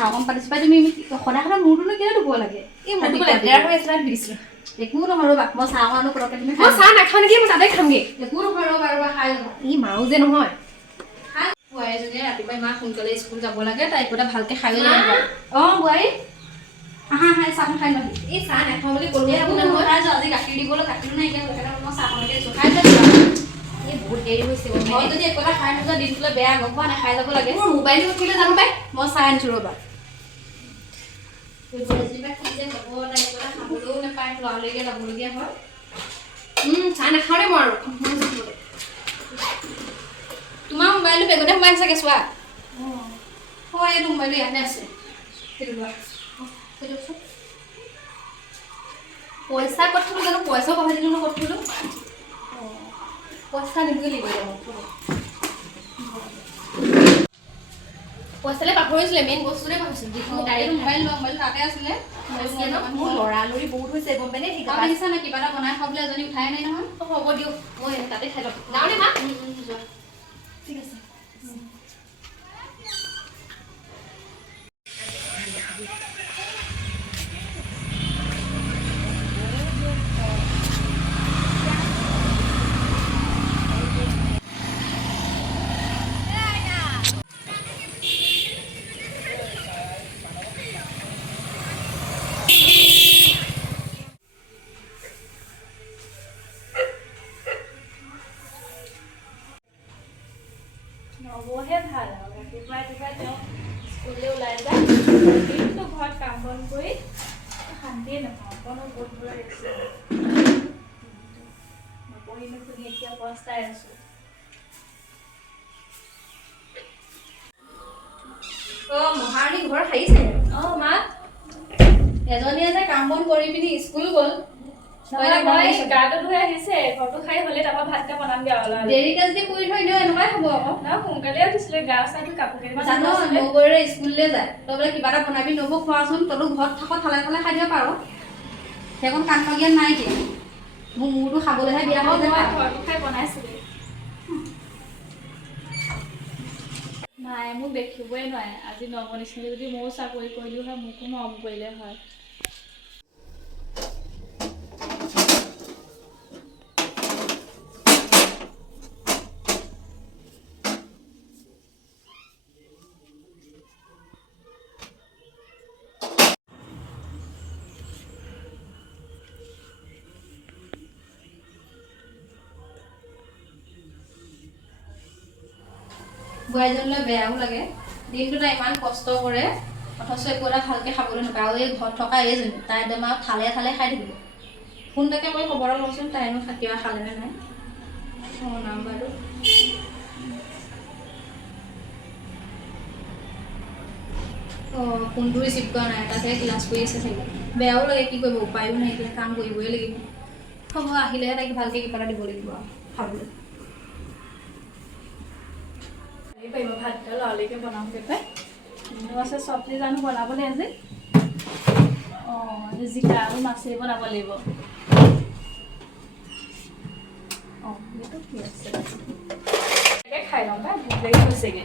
কথা অকণ পাতিছোঁ পাই তুমি সদায় সদায় মূৰটোনো কেলৈ ধুব লাগে এই মূৰটো লেতেৰা হৈ আছিলে দিছিলোঁ একো নহয় ৰ'বা মই চাহ অকণো পটককৈ তুমি মই চাহ নাখাওঁ নেকি মই তাতে খামগৈ একো নহয় ৰ'বা ৰ'বা খাই ল'বা ই মাও যে নহয় বোৱাৰীজনীয়ে ৰাতিপুৱা ইমান সোনকালে স্কুল যাব লাগে তাই একোটা ভালকৈ খাই ল'ব অঁ বোৱাৰী আহা আহা চাহ খাই ল'বি এই চাহ নাখাওঁ বুলি ক'লোৱে আপোনাৰ মই খাই যোৱা আজি গাখীৰ দিবলৈ গাখীৰো নাইকিয়া হৈ সেইকাৰণে মই চাহখনকে দিছোঁ খাই যোৱা এই বহুত দেৰি হৈছে মই যদি একোটা খাই নোযোৱা দিনটোলৈ বেয়া গম পোৱা নাই খাই যাব লাগে মোৰ মোবাইলটো উঠিলে জানো পাই মই চাই আনিছোঁ ৰ'বা খাবলৈও নাপায় লৰালৰিকৈ যাবলগীয়া হয় চাহ নাখাওঁ দেই মই আৰু তোমাৰ মোবাইলটো বেগতে সোমাই চাগে চোৱা অঁ এইটো মোবাইলটো ইয়াতে আছে সেইটো লোৱা পইচা ক'ত থলোঁ জানো পইচাও পাহৰি দিলোঁ ন ক'ত থলোঁ পইচা নিবগৈ লাগিব পইচালৈ পাহৰিছিলে মেইন বস্তুটোৱে পাহৰিছিলোঁ যিখিনি ডাইৰেক্ট মোবাইল লোৱা মোবাইল তাতে আছিলে মোৰ লৰালৰি বহুত হৈছে গম পাইনে ঠিক আছে দেখিছা নে কিবা এটা বনাই খাবলৈ এজনী উঠাই নাই নহয় হ'ব দিয়ক মই তাতে খাই ল'ম যাওঁনে মা যোৱা ঠিক আছে নবহে ভাল আৰু ৰাতিপুৱাই তেওঁ স্কুললৈ ওলাই যায় দিনটো ঘৰত কাম বন কৰি শান্তিয়ে নাপাওঁ অকণো বোধ নপঢ়ি নুশুনি এতিয়া পস্তাই আছোঁ অঁ মহাৰণী ঘৰ সাৰিছে অঁ মা এজনীয়ে যে কাম বন কৰি পিনি স্কুল গ'ল মই গাটো ধুই আহিছে ঘৰটো খাই হ'লে তাৰপৰা ভাতটা বনামগৈ আৰু দেৰিকে যদি কৰি থৈ দিওঁ এনেকুৱাই হ'ব আকৌ নহয় সোনকালে উঠিছিলে গা চা ধুই কাপোৰ কেইটামান জানো নবৌৰে স্কুললৈ যায় তই বোলে কিবা এটা বনাবি নবৌক খোৱাচোন তইতো ঘৰত থাক থালে থালে খাই দিব পাৰ সেইকণ কাণ জ্ঞান নাই কি মোৰ মূৰটো খাবলৈহে দিয়া মই হয় ঘৰটো খাই বনাইছিলোঁ নাই মোক দেখিবই নোৱাৰে আজি নব নিচিনা যদি ময়ো চাকৰি কৰিলোঁ হয় মোকো মৰম কৰিলে হয় বোৱাৰীজনীলৈ বেয়াও লাগে দিনটো তাই ইমান কষ্ট কৰে অথচ একো এটা ভালকৈ খাবলৈ নাপায় আৰু এই ঘৰত থকা এইজনী তাই বেমাৰ থালে থালে খাই থাকিব ফোন তাকে মই খবৰ লওঁচোন তাইনো কিবা খালেনে নাই অঁ নাম্বাৰটো অঁ ফোনটো ৰিচিভ কৰা নাই তাতে ক্লাছ কৰি আছে চাগে বেয়াও লাগে কি কৰিব উপায়ো নাই এতিয়া কাম কৰিবই লাগিব হ'ব আহিলেহে তাইক ভালকৈ কিবা এটা দিব লাগিব আৰু খাবলৈ পাৰিব ভাতটা লৰালৰিকৈ বনাওঁগৈ পাই আছে চব্জি জানো বনাবলৈ আজি অঁ আজি জিকা আৰু মাছেই বনাব লাগিব অঁ সেইটো কি আছে খাই লওঁ পাই ভোক লাগি গৈছেগৈ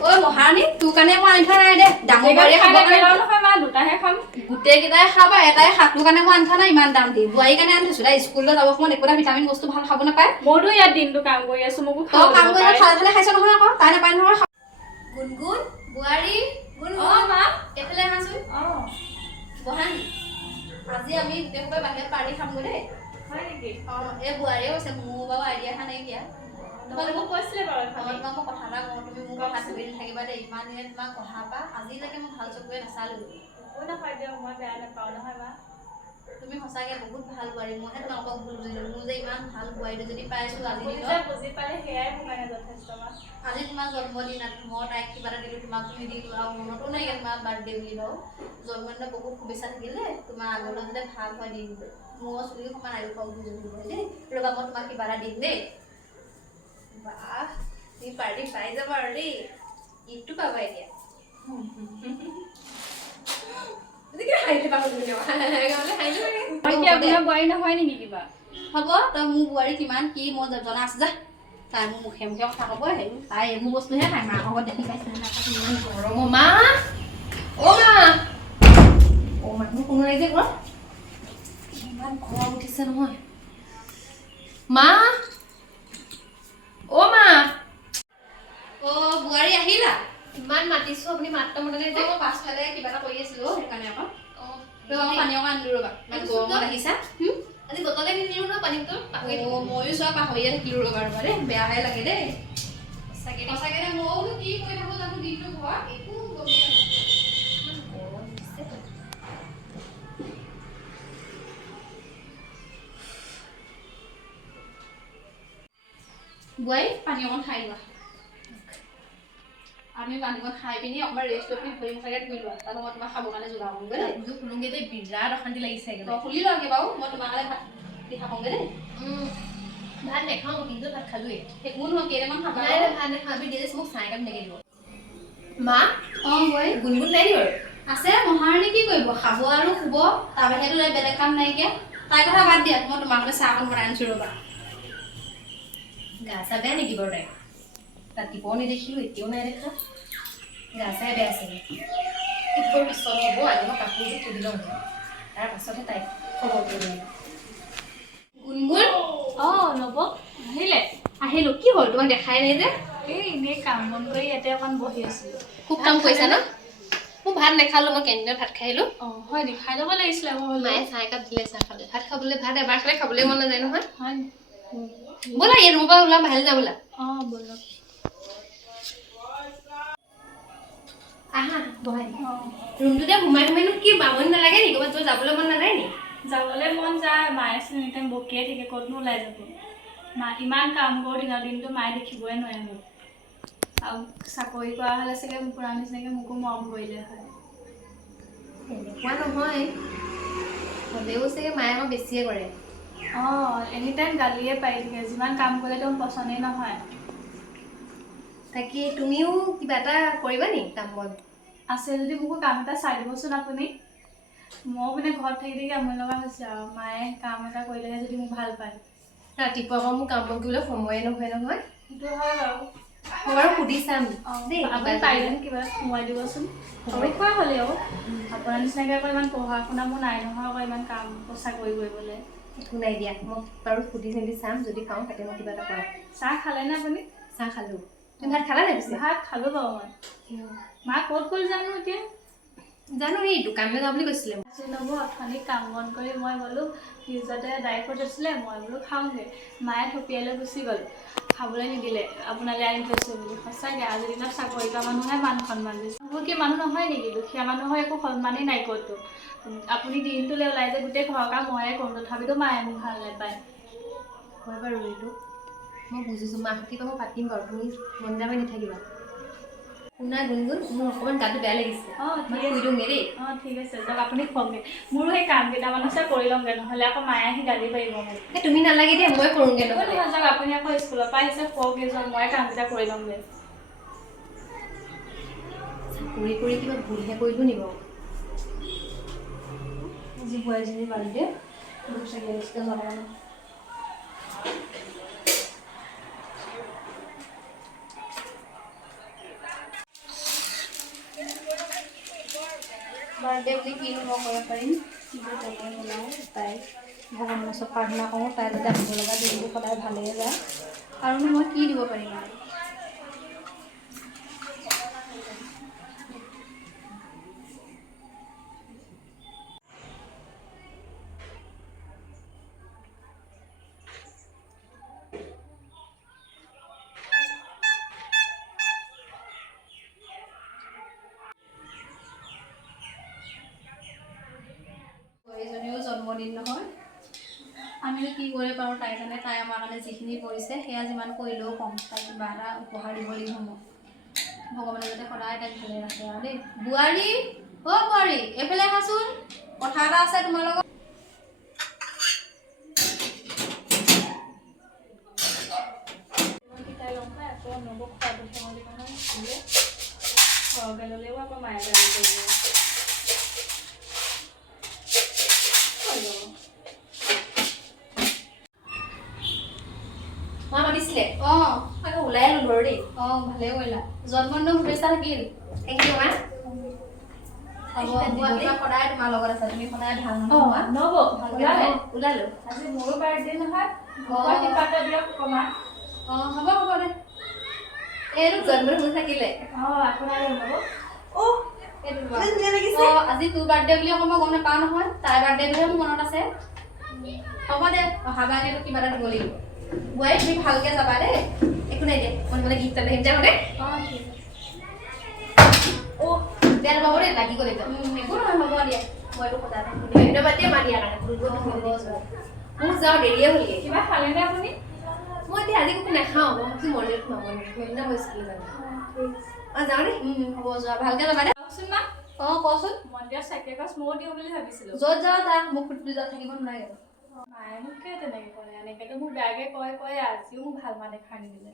ঐ মহাৰণী তোৰ কাৰণে মই আনি থোৱা নাই দে ডাঙৰ বোৱাৰীয়ে খাব কাৰণে নহয় মা দুটাহে খাম গোটেইকেইটাই খাবা এটাই তোৰ কাৰণে মই আনি থোৱা নাই ইমান দাম দি বোৱাৰীৰ কাৰণে আনি থৈছোঁ তাই স্কুললৈ যাব সময়ত একোটা ভিটামিন বস্তু ভাল খাব নাপায় মইতো ইয়াত দিনটো কাম কৰি আছোঁ মোকো তই কাম কৰি থালে থালে খাইছ নহয় আকৌ তাই নাপায় নহয় গুণগুণ বোৱাৰী অঁ মা এইফালে আহাচোন অঁ বহানি আজি আমি গোটেইসোপাই বাহিৰত পাৰ্টি খামগৈ দেই হয় নেকি অঁ এই বোৱাৰীয়ে কৈছে মোৰ বাৰু আইডিয়া অহা নাইকিয়া তোমালোকক কৈছিলে বাৰু তোমাক মই কথা এটা কওঁ তুমি মোৰ কথা ধৰি নাথাকিবা দেই ইমান দিনে তোমাক কথা পা আজিলৈকে মই ভাল চকুৰে নাচালোঁ একো নহয় দিয়ক মই বেয়া নাপাওঁ নহয় মা তুমি সঁচাকৈ বহুত ভাল বোৱাৰী মইহে তোমালোকক ভুল বুজিলোঁ মোৰ যে ইমান ভাল বোৱাৰী দুজনী পাইছোঁ আজি আপুনি দিনত যে বুজি পালে সেয়াই মোৰ কাৰণে যথেষ্ট মা আজি তোমাৰ জন্মদিন মই তাইক কিবা এটা দিলোঁ তোমাক তুমি দিলোঁ আৰু মনতো নাই তোমাৰ বাৰ্থডে বুলি বাৰু জন্মদিনত বহুত শুভেচ্ছা থাকিলে তোমাৰ আগলৈ যাতে ভাল হয় দিনটো মোৰ চুলি সমান আয়ু পাওঁ দুজনী দেই ৰ'বা মই তোমাক কিবা এটা দিম দেই বাহ তুমি পাৰ্টি পাই যাবা আৰু দেই ঈদটো পাবা এতিয়া আপোনাৰ বোৱাৰী নহয় নেকি কিবা হ'ব তই মোৰ বোৱাৰী কিমান কি মই জনা আছে যা তাই মোৰ মুখে মুখে কথা ক'ব হেৰি তাই এইবোৰ বস্তুহে খায় মাকৰ ঘৰত দেখি পাইছে গৰম মা অ' মা অ' মানুহ কোনো নাই যে ঘৰত ইমান খং উঠিছে নহয় মা অ' মা অ' বোৱাৰী আহিলা? ইমান মাতিছো আপুনি মাত্ৰ মতা নাই যে মই পাছফালে কিবা এটা কৰি আছিলো সেইকাৰণে আকৌ অ' পানী অকণ আনিলো ৰ'বা ইমান গৰমত আহিছা আজি বটলে নিনিলো ন পানী বটল ময়ো চোৱা পাহৰিয়ে থাকিলো ৰ'বা দেই বেয়াহে লাগে দেই সঁচাকে সঁচাকে দে ময়ো কি কৰি থাকো জানো দিনটো ঘৰত একো গমেই নাপাওঁ গৰম দিছে বোৱাৰী পানী অকণ খাই লোৱা আমি পানী অকণ খাই পিনি অকণমান ৰেষ্ট লৈ পিনি ভৰি মুখাকে ধুই লোৱা তাৰপৰা মই তোমাক খাবৰ কাৰণে যোগাৰ কৰোঁগৈ দেই খুলুংগে দেই বিৰাট অশান্তি লাগিছে খুলি লোৱাগে বাৰু মই তোমাৰ কাৰণে ভাত দি থাকোঁগৈ দেই ভাত নাখাওঁ কিন্তু ভাত খালোৱেই একো নহয় কেইটামান খাবা নাই ভাত নাখাওঁ আপুনি ডেইলি মোক চাহ একাপ এনেকৈ দিব মা অঁ বোৱাৰী গুণগুণ নাই নি বাৰু আছে মহাৰণী কি কৰিব খাব আৰু শুব তাৰ বাহিৰেতো বেলেগ কাম নাইকিয়া তাইৰ কথা বাদ দিয়া মই তোমাৰ কাৰণে চাহ অকণ বনাই আনিছোঁ ৰ'বা গা চা বেয়া নেকি বাৰু তাই ৰাতিপুৱাও নেদেখিলোঁ এতিয়াও নাই দেখা গা চাই বেয়া আছিলে এইবোৰ পিছত হ'ব আজি মই কাপোৰযোৰ তুলি লওঁ তাৰ পাছতহে তাইক খবৰ কৰিব লাগিব গুণগুণ অঁ নব আহিলে আহিলোঁ কি হ'ল তোমাক দেখাই নাই যে এই এনেই কাম বন কৰি ইয়াতে অকণ বহি আছিলোঁ খুব কাম কৰিছা ন মই ভাত নাখালোঁ মই কেণ্টিনত ভাত খাই আহিলোঁ অঁ হয় নি খাই ল'ব লাগিছিলে আকৌ মায়ে চাহ একাপ দিলে চাহ খালে ভাত খাবলৈ ভাত এবাৰ খালে খাবলৈ মন নাযায় নহয় হয় নি ব'লা এই ৰুমৰ পৰা ওলাম বাহিৰলৈ যাওঁ ব'লা অঁ ব'লক আহা বহাই অঁ ৰুমটোতে সোমাইনো কি আমনি নালাগে নি ক'ৰবাত যাবলৈ মন নাযায় নি যাবলৈ মন যায় মায়ে চোন এনি টাইম বকিয়ে থাকে ক'তনো ওলাই যাব মা ইমান কাম কৰোঁ দিনৰ দিনটো মায়ে দেখিবই নোৱাৰে মোক আৰু চাকৰি কৰা হ'লে চাগে পুৰা নিচিনাকৈ মোকো মৰম কৰিলে হয় এনেকুৱা নহয় হ'লেও চাগে মায়ে আকৌ বেছিয়ে কৰে অঁ এনি টাইম গালিয়ে পাৰি থাকে যিমান কাম কৰিলে তেওঁ পচন্দেই নহয় তাকে তুমিও কিবা এটা কৰিবা নি কাম বন আছে যদি মোকো কাম এটা চাই দিবচোন আপুনি ময়ো মানে ঘৰত থাকি থাকি আমনি লগা হৈছে আৰু মায়ে কাম এটা কৰিলেহে যদি মোক ভাল পায় ৰাতিপুৱা আকৌ মোৰ কাম বন কৰিবলৈ সময়ে নহয় নহয় সেইটো হয় বাৰু মই বাৰু সুধি চাম দেই আপুনি পাৰিলে কিবা এটা সোমোৱাই দিবচোন সৰু খোৱা হ'লেও আপোনাৰ নিচিনাকৈ আকৌ ইমান পঢ়া শুনা মোৰ নাই নহয় আকৌ ইমান কাম চাকৰি কৰিবলৈ একো নাই দিয়া মই বাৰু সুধি চিন্তি চাম যদি পাওঁ তাতে মই কিবা এটা কৰাম চাহ খালেনে আপুনি চাহ খালোঁ তুমি ভাত খালা নাই পিছে ভাত খালোঁ বাৰু মই মা ক'ত গ'ল জানো এতিয়া জানো এই দোকানলৈ যাওঁ বুলি কৈছিলে আজি নব অথনি কাম বন কৰি মই গ'লোঁ ফ্ৰিজতে ড্ৰাই ফ্ৰুট আছিলে মই বোলো খাওঁগৈ মায়ে থপিয়াই লৈ গুচি গ'ল খাবলৈ নিদিলে আপোনালৈ আনি থৈছোঁ বুলি সঁচাকৈ আজিৰ দিনত চাকৰি কৰা মানুহে মান সন্মান দিছে মোৰ কি মানুহ নহয় নেকি দুখীয়া মানুহৰ একো সন্মানেই নাই ক'তো আপুনি দিনটোলৈ ওলাই যে গোটেই ঘৰৰ কাম ময়ে কৰোঁ তথাপিতো মায়ে মোক ভাল নাপায় হয় বাৰু এইটো মই বুজিছোঁ মাহঁতি মই পাতিম বাৰু তুমি মন যাবি নাথাকিবা শুনা গুণগুণ মোৰ অকণমান গাটো বেয়া লাগিছে অঁ ঠিক শুই আছে দিওঁগৈ দেই অঁ ঠিক আছে যাওক আপুনি খুৱাওঁগৈ মোৰো সেই কাম কেইটামান আছে কৰি ল'মগৈ নহ'লে আকৌ মায়ে আহি গালি পাৰিব মোক এই তুমি নালাগে দিয়া মই কৰোঁগৈ নহ'লে যাওক আপুনি আকৌ স্কুলৰ পৰা আহিছে খুৱাওঁগৈ যাওক মই কামকেইটা কৰি ল'মগৈ চাকৰি কৰি কিবা ভুলহে কৰিলোঁ নি বাৰু আজি বোৱাৰীজনী বাৰ্থডে মোক চাগে ৰেজিষ্টাৰ জনাব বাৰ্থডে বুলি কিনো মই কৰিব পাৰিম কিন্তু তাকে বনাওঁ তাই ভগৱানৰ ওচৰত প্ৰাৰ্থনা কৰোঁ তাই যাতে আহিব লগা দিনবোৰ সদায় ভালেই যায় আৰুনো মই কি দিব পাৰিম আৰু বোৱাৰীজনীও জন্মদিন নহয় আমিনো কি কৰিব পাৰোঁ তাই কাৰণে তাই আমাৰ কাৰণে যিখিনি কৰিছে সেয়া যিমান কৰিলেও কম তাই কিবা এটা উপহাৰ দিব লাগিব মই ভগৱানে যাতে সদায় তাইক ভালে ৰাখে আৰু দেই বোৱাৰী অ' বোৱাৰী এইফালে আহাচোন কথা এটা আছে তোমাৰ লগত আকৌ নবৌ খোৱাটো সময় নহয় সৰহকৈ ল'লেও আকৌ মায়ে গালি কৰিব মা মাতিছিলে অঁ আকৌ ওলাই আহিলোঁ বাৰু দেই অঁ ভালেই কৰিলা জন্মদিনৰ শুভেচ্ছা থাকিল থেংক ইউ মা সদায় তোমাৰ লগত আছে তুমি সদায় ভাল অঁ নহয় নব ভালকে ওলালো আজি মোৰো বাৰ্থডে নহয় ভগৱান কিবা এটা দিয়ক কমা অঁ হ'ব দে এইটো জন্মদিন হৈ থাকিলে অঁ আপোনাৰ নব আজি তোৰ বাৰ্থডে বুলি আকৌ মই গম নাপাওঁ নহয় তাইৰ বাৰ্থডেটোহে মোৰ মনত আছে হ'ব দে অহাবাৰ এইটো কিবা এটা দিব লাগিব বোৱাৰী তুমি ভালকে যাবা দেই একো নাই দে মই তোমালে গিফ্ট এটা দিম যাম দে অঁ ঠিক আছে বেয়া নাপাব দেই লাগি গ'ল একদম একো নহয় হ'ব দিয়া মই এইটো সদায় ধন্যবাদ দিয়া মা দিয়া কাৰণে মোৰ যাওঁ দেৰিয়ে হ'লগে কিবা খালেনে আপুনি মই এতিয়া আজি একো নাখাওঁ মই ভাবছোঁ মন্দিৰত সোমাব সেইদিনা মই স্কুল যাম অঁ যাওঁ দেই হ'ব যোৱা ভালকে যাবা দে কওকচোন মা অঁ কচোন মন্দিৰত চাকি এগছ ময়ো দিওঁ বুলি ভাবিছিলোঁ য'ত যাওঁ তাক মোক ফুটি যাওঁ থাকিব নালাগে মায়ে মোক কিয় তেনেকৈ কৰে এনেকৈতো মোক বেয়াকৈ কয় আজিও মোক ভাল মা দেখাই নিদিলে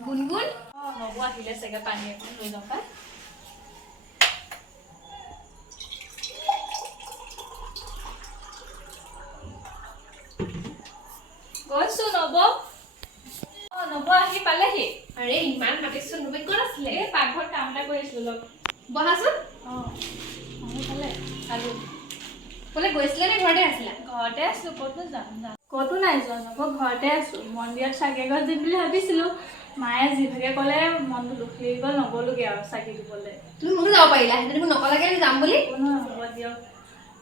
গুণগুণ অঁ নব আহিলে চাগে পানী এখন লৈ যাওঁ পাই গৈছো নব অঁ নব আহি পালেহি আৰে ইমান মাতিছোন তুমি ক'ত আছিলে এই পাকঘৰত কাম এটা কৰি আছিলোঁ লগ বহাচোন অঁ আহি পালে আৰু বোলে গৈছিলে নে ঘৰতে আছিলা ঘৰতে আছোঁ ক'তো যাম ক'তো নাই যোৱা নব ঘৰতে আছোঁ মন্দিৰত চাকি এগছ দিম বুলি ভাবিছিলোঁ মায়ে যিভাগে ক'লে মনটো দুখ লাগি গ'ল নগ'লোগৈ আৰু চাকি দিবলৈ তুমি মোকো যাব পাৰিলা সেইটো মোক নকলাগে যাম বুলি হ'ব দিয়ক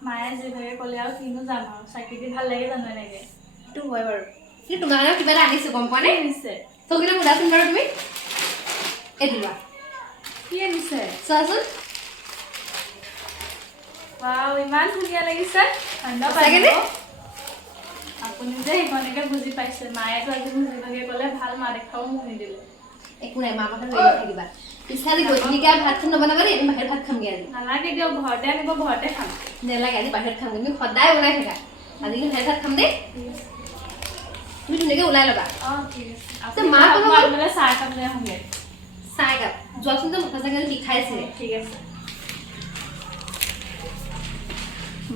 মায়ে যিভাগে ক'লে আৰু কিনো যাম আৰু চাকি দি ভাল লাগে জানো এনেকৈ সেইটো হয় বাৰু কিন্তু তোমাৰ কাৰণে কিবা এটা আনিছোঁ গম পোৱা নে আনিছে চৌকিটা মুদাচোন বাৰু তুমি এইটো লোৱা কি আনিছে চোৱাচোন ৱাও ইমান ধুনীয়া লাগিছে ধন্যবাদ সঁচাকেনে? আপুনি যে সেইখনকে বুজি পাইছে মায়েতো আজি মোক যিভাগে ক'লে ভাল মা দেখাও মোক নিদিলে একো নাই মা কথা লৈ থাকিবা পিছে আজি গধূলিকে ভাত খাম নবনাবা দেই আমি বাহিৰত ভাত খামগৈ আজি নালাগে দিয়ক ঘৰতে আনিব ঘৰতে খাম নেলাগে আজি বাহিৰত খামগৈ তুমি সদায় ওলাই থাকা আজি কিন্তু বাহিৰত ভাত খাম দেই তুমি ধুনীয়াকৈ ওলাই ল'বা অঁ ঠিক আছে মা ক'লৈ গ'ল? আপোনালৈ চাহ একাপ লৈ আহোঁগৈ চাহ একাপ যোৱাচোন যে মুখা চাগে বিষাইছে ঠিক আছে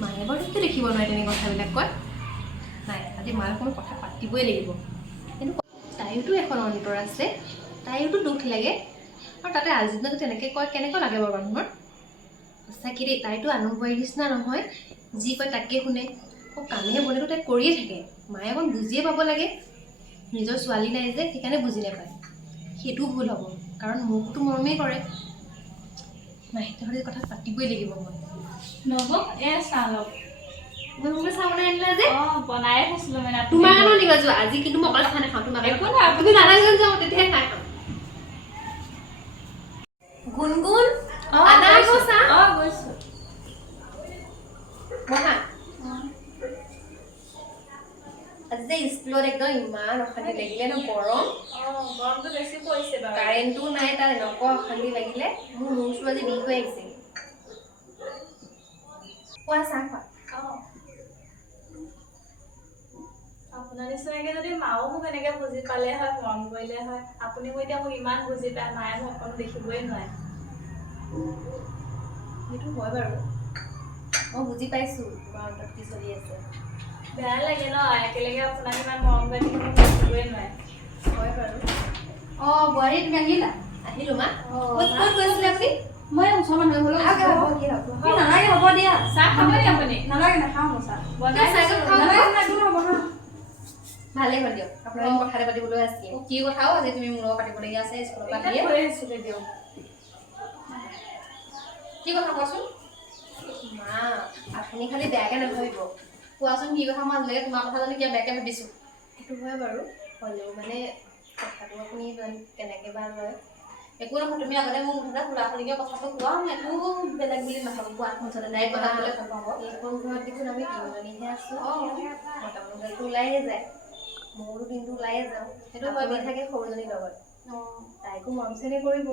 মায়ে বাৰু কিয় দেখিব নোৱাৰে তেনে কথাবিলাক কয় নাই আজি মাৰ কোনো কথা পাতিবই লাগিব কিন্তু তাইওতো এখন অন্তৰ আছে তাইওতো দুখ লাগে আৰু তাতে আজি দিনত তেনেকৈ কয় কেনেকুৱা লাগে বাৰু মানুহৰ সঁচাকৈ দেই তাইতো আনুবাৰীৰ নিচিনা নহয় যি কয় তাকে শুনে কামে বনেতো তাই কৰিয়ে থাকে মায়ে অকণ বুজিয়ে পাব লাগে নিজৰ ছোৱালী নাই যে সেইকাৰণে বুজি নাপায় সেইটো ভুল হ'ব কাৰণ মোকতো মৰমেই কৰে নাই তেখেতে কথা পাতিবই লাগিব মই নব চাহ লওক মই মোকে চাহ বনাই আনিলা যে অঁ বনায়ে থৈছিলোঁ মানে তোমাৰ কাৰণেও নিবা যোৱা আজি কিন্তু মই অকলে চাহ নাখাওঁ তোমাৰ একো নাই তুমি নালাগে যাওঁ তেতিয়াহে খাই খাম গুণগুণ আনা আকৌ চাহ অঁ গৈছোঁ বহা আজি যে স্কুলত একদম ইমান অশান্তি লাগিলে ন গৰম অঁ গৰমটো বেছি পৰিছে বাৰু কাৰেণ্টটো নাই তাত এনেকুৱা অশান্তি লাগিলে মোৰ মূৰ চুৰ আজি বিষ হৈ আহিছে খোৱা চাহ খোৱা অঁ আপোনাৰ নিচিনাকৈ যদি মাও মোক এনেকৈ বুজি পালে হয় মৰম কৰিলে হয় আপুনি মোক এতিয়া মোক ইমান বুজি পায় মায়ে মোক অকণো দেখিবই নোৱাৰে সেইটো হয় বাৰু মই বুজি পাইছোঁ তোমাৰ অন্তৰত কি চলি আছে বেয়া লাগে ন একেলগে আপোনাক ইমান মৰম কৰি থাকিব মোক দেখিবই নোৱাৰে হয় বাৰু অঁ বোৱাৰী তুমি আহিলা আহিলোঁ মা ক'ত গৈছিলে আপুনি মই ওচৰৰ মানুহ ঘৰলৈ নালাগে হ'ব দিয়া চাহ খাব নি আপুনি নালাগে নাখাওঁ মই চাহ বনাই ভালেই হ'ল দিয়ক আপোনাৰ কথা এটা পাতিবলৈ আছিলে কি কথাও আজি তুমি মোৰ লগত পাতিবলগীয়া আছে স্কুলৰ পৰা দিয়ে কৈ আছিলে দিয়ক কি কথা কোৱাচোন মা আপুনি খালি বেয়াকৈ নাভাবিব কোৱাচোন কি কথা মই আজিলৈকে তোমাৰ কথা জানি কিয় বেয়াকৈ ভাবিছোঁ সেইটো হয় বাৰু হ'লেও মানে কথাটো আপুনি কেনেকৈ বা লয় একো নহয় তুমি আগতে মোৰ মুঠতে খোলা খুলিকৈ কথাটো কোৱা মই একো বেলেগ বুলি নাভাবোঁ কোৱা মুঠতে ডাইৰেক্ট কথা ক'লে ভাল পাব এইখন ঘৰত দেখোন আমি তিনিজনীহে আছোঁ মতা মানুহটো ওলাইয়ে যায় মোৰো দিনটো ওলাইয়ে যাওঁ সেইটো হয় থাকে সৰুজনীৰ লগত তাইকো মৰম চেনেহ কৰিব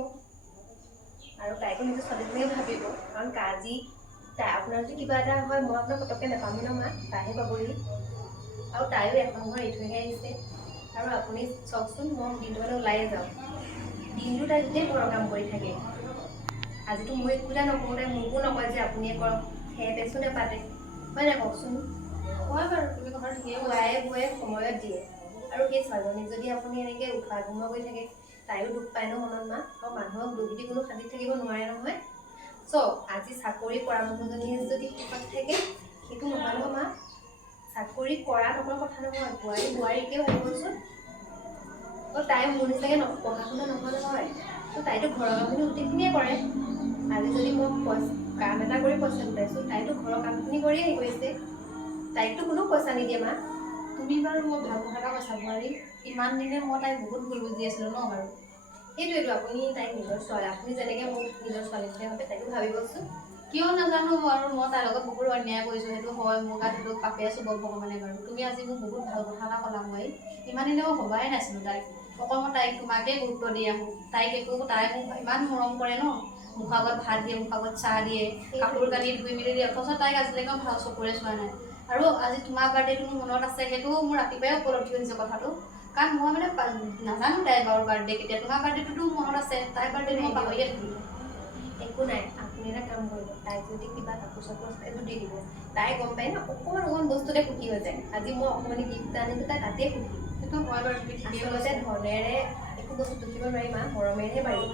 আৰু তাইকো নিজৰ ছোৱালীজনীয়ে ভাবিব কাৰণ কাজি তাই আপোনাৰ যদি কিবা এটা হয় মই আপোনাক পটককৈ নাপামেই ন মা তাইহে পাবহি আৰু তাইও এখন ঘৰ এৰি থৈহে আহিছে আৰু আপুনি চাওকচোন মই দিনটো মানে ওলাইয়ে যাওঁ দিনটো তাই গোটেই ঘৰৰ কাম কৰি থাকে আজিতো মই একোটা নকৰোঁতে মোকো নকয় যে আপুনিয়ে কৰক, সেই পেচো নেপাতে হয় নাই কওকচোন। হয় বাৰু, তুমি কথাটো ঠিকেই কৈছা। খোৱাই বোৱাই সময়ত দিয়ে, আৰু সেই ছোৱালীজনীক যদি আপুনি এনেকৈ উঠোৱা ঘুমোৱা কৰি থাকে তাইও দুখ পায় ন মনত মা, আৰু মানুহক দুখ দি কোনো শান্তিত থাকিব নোৱাৰে নহয়। চব আজি চাকৰি কৰা মানুহজনীয়ে যদি সুখত থাকে সেইটো নহয় নহয় মা, চাকৰি কৰা নকৰা কথা নহয়, বোৱাৰীকেও ভাবিবচোন। তাই মোৰ নিচিনাকৈ পঢ়া শুনা নহয় নহয়, তাইতো ঘৰৰ কামখিনি গোটেইখিনিয়ে কৰে। আজি যদি মই কাম এটা কৰি পইচা গোটাইছোঁ, তাইতো ঘৰৰ কামখিনি কৰিয়ে হেৰি কৰিছে, তাইকতো কোনো পইচা নিদিয়ে মা। তুমি বাৰু মই ভাল কথা এটা কৈছা বোৱাৰী, ইমান দিনে মই তাইক বহুত ভুল বুজি আছিলোঁ ন বাৰু। সেইটোৱেতো, আপুনি তাইক নিজৰ ছোৱালী, আপুনি যেনেকৈ মোক নিজৰ ছোৱালী নিচিনা ভাবে তাইকো ভাবিবচোন। কিয় নাজানো বাৰু, মই তাইৰ লগত বহুত অন্যায় কৰিছোঁ, সেইটো হয়, মোৰ গাত সেইটো পাপে আছোঁ ভগৱানে বাৰু। তুমি আজি মোক বহুত ভাল কথা এটা ক'লা বোৱাৰী, ইমান দিনে মই ভবাই নাছিলোঁ তাইক। অকল মই তাইক তোমাকেই গুৰুত্ব দি আহোঁ, তাই মোক ইমান মৰম কৰে ন, মুখৰ আগত ভাত দিয়ে, মুখৰ আগত চাহ দিয়ে, কাপোৰ কানি ধুই মেলি দিয়ে, অথচ তাইক আজিলৈকে মই ভাল চকুৰে চোৱা নাই। আৰু আজি তোমাৰ বাৰ্থডেটো মোৰ মনত আছে, সেইটো মোৰ ৰাতিপুৱাই উপলব্ধি হৈছে কথাটো, কাৰণ মই মানে নাজানো তাইৰ বাৰু বাৰ্থডে কেতিয়া। তোমাৰ বাৰ্থডেটোতো মনত আছে, তাইৰ বাৰ্থডেটো মই পাহৰিয়ে থাকিলোঁ। একো নাই, আপুনি এটা কাম কৰিব, তাইক যদি কিবা কাপোৰ চাপোৰ এযোৰ দি দিব, তাই গম পায় ন অকণমান বস্তুতে সুখী হৈ যায়। আজি মই অকণমানি গিফ্ট এটা আনিলোঁ, তাই তাতেই সুখী। সেইটো হয় বাৰু, তুমি ঠিকেই আচলতে ধনেৰে একো বস্তু দেখিব নোৱাৰি মা, মৰমেৰেহে পাৰিব।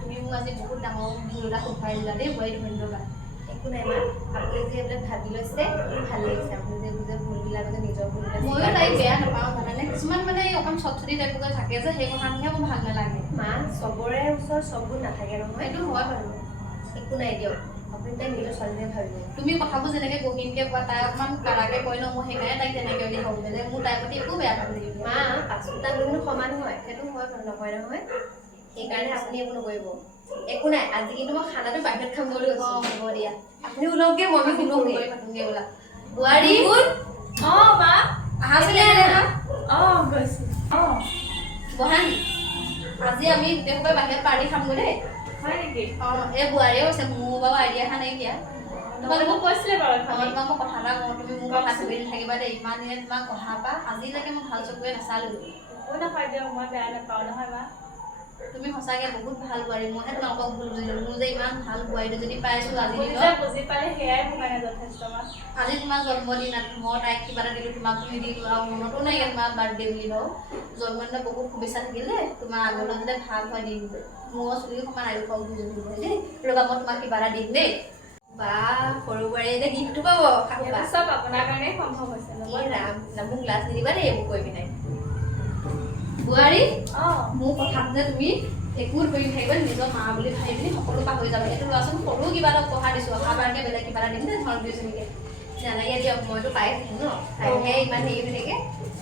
তুমি মোক আজি বহুত ডাঙৰ ভুল এটা শুধৰাই দিলা দেই বোৱাৰী, ধন্যবাদ। একো নাই মা, আপুনি যে এইবিলাক ভাবি লৈছে ভাল লাগিছে, আপুনি যে বুজে ভুলবিলাক যে নিজৰ ভুলবিলাক ময়ো তাইক বেয়া নাপাওঁ জানানে, কিছুমান মানে অকণ চটচটি টাইপকে থাকে যে, সেই কথাটোহে মোৰ ভাল নালাগে। মা চবৰে ওচৰত চব গুণ নাথাকে নহয়। সেইটো হয় বাৰু। একো নাই দিয়ক, আপুনি তাইক নিজৰ ছোৱালীহে ভাবিব। তুমি কথাবোৰ যেনেকৈ গহীনকৈ কোৱা, তাই অকণমান কাৰাকৈ কয় ন, মই সেইকাৰণে তাইক তেনেকৈ বুলি ভাবোঁ যে মোৰ তাইৰ প্ৰতি একো বেয়া ভাৱ লাগিব। মা পাঁচোটা গুণ সমান হয়, সেইটো হয় বাৰু, নহয় নহয়, সেইকাৰণে আপুনি একো নকৰিব। একো নাই, আজি কিন্তু মই খানাটো বাহিৰত খাম বুলি কৈছোঁ। অঁ হ'ব দিয়া, আপুনি ওলকগৈ, মই শুনোগৈ শুনোগৈ। পাতোগৈ বোলা। বোৱাৰী মা আহাছিলে দেখা গৈছোঁ বহানি, আজি আমি গোটেইসোপাই বাহিৰত পাৰ্টি খামগৈ দেই। হয় নেকি? অঁ এই বোৱাৰীয়ে কৈছে, মোৰ বাৰু আইডিয়া অহা নাইকিয়া। তোমালোকক কৈছিলে বাৰু তোমাক মই কথা এটা কওঁ, তুমি মোৰ কথা ধৰি নাথাকিবা দেই। ইমান দিনে তোমাক অহাৰ পৰা আজিলৈকে মই ভাল চকুৰে নাচালোঁ। একো নহয় দিয়ক, মই বেয়া নাপাওঁ নহয় মা। তুমি সঁচাকৈ বহুত ভাল বোৱাৰী, মইহে তোমালোকক ভুল বুজিলোঁ। মোৰ যে ইমান ভাল বোৱাৰী দুজনী পাইছোঁ আজি আপুনি দিনত। যে বুজি পালে সেয়াই মোৰ কাৰণে যথেষ্ট মা। আজি তোমাৰ জন্মদিন, মই তাইক কিবা এটা দিলোঁ, তোমাকো নিদিলোঁ, আৰু মনতো নাই তোমাৰ বাৰ্থডে বুলি বাৰু। জন্মদিনত বহুত শুভেচ্ছা থাকিলে, তোমাৰ আগলৈ যাতে ভাল হয় দিনটো, মোৰ চুলি সমান আয়ুস হওক দুজনী দেই। ৰ'বা মই তোমাক কিবা এটা দিম দেই। বা সৰু বোৱাৰীয়ে যে গিফ্টটো পাব, এইবোৰ চব আপোনাৰ কাৰণেই সম্ভৱ হৈছে এই ৰাম, মোক লাজ নিদিবা দেই এইবোৰ কৈ পিনে। বোৱাৰী অঁ মোৰ কথাত যে তুমি একো ধৰি নাথাকিবা, নিজৰ মা বুলি ভাবি পিনি সকলো পাহৰি যাবা। সেইটো লোৱাচোন, সৰু কিবা এটা উপহাৰ দিছোঁ, অহাবাৰকৈ বেলেগ কিবা এটা দিম দেই, ধৰক দুইজনীকে। নালাগে দিয়ক, মইতো পাই থাকোঁ ন, তাইহে ইমান হেৰি হৈ থাকে।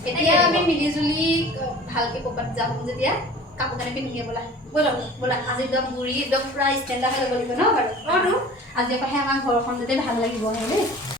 এতিয়া আমি মিলিজুলি ভালকৈ ক'ৰবাত যাম যেতিয়া কাপোৰ কানি পিন্ধিয়ে ব'লা, ব'লা ব'লা। আজি একদম বুঢ়ী একদম পূৰা ষ্টেণ্ডাৰ্ড হৈ যাব লাগিব ন বাৰু। অঁতো আজি পৰাহে আমাৰ ঘৰখন যাতে ভাল লাগিব দেই।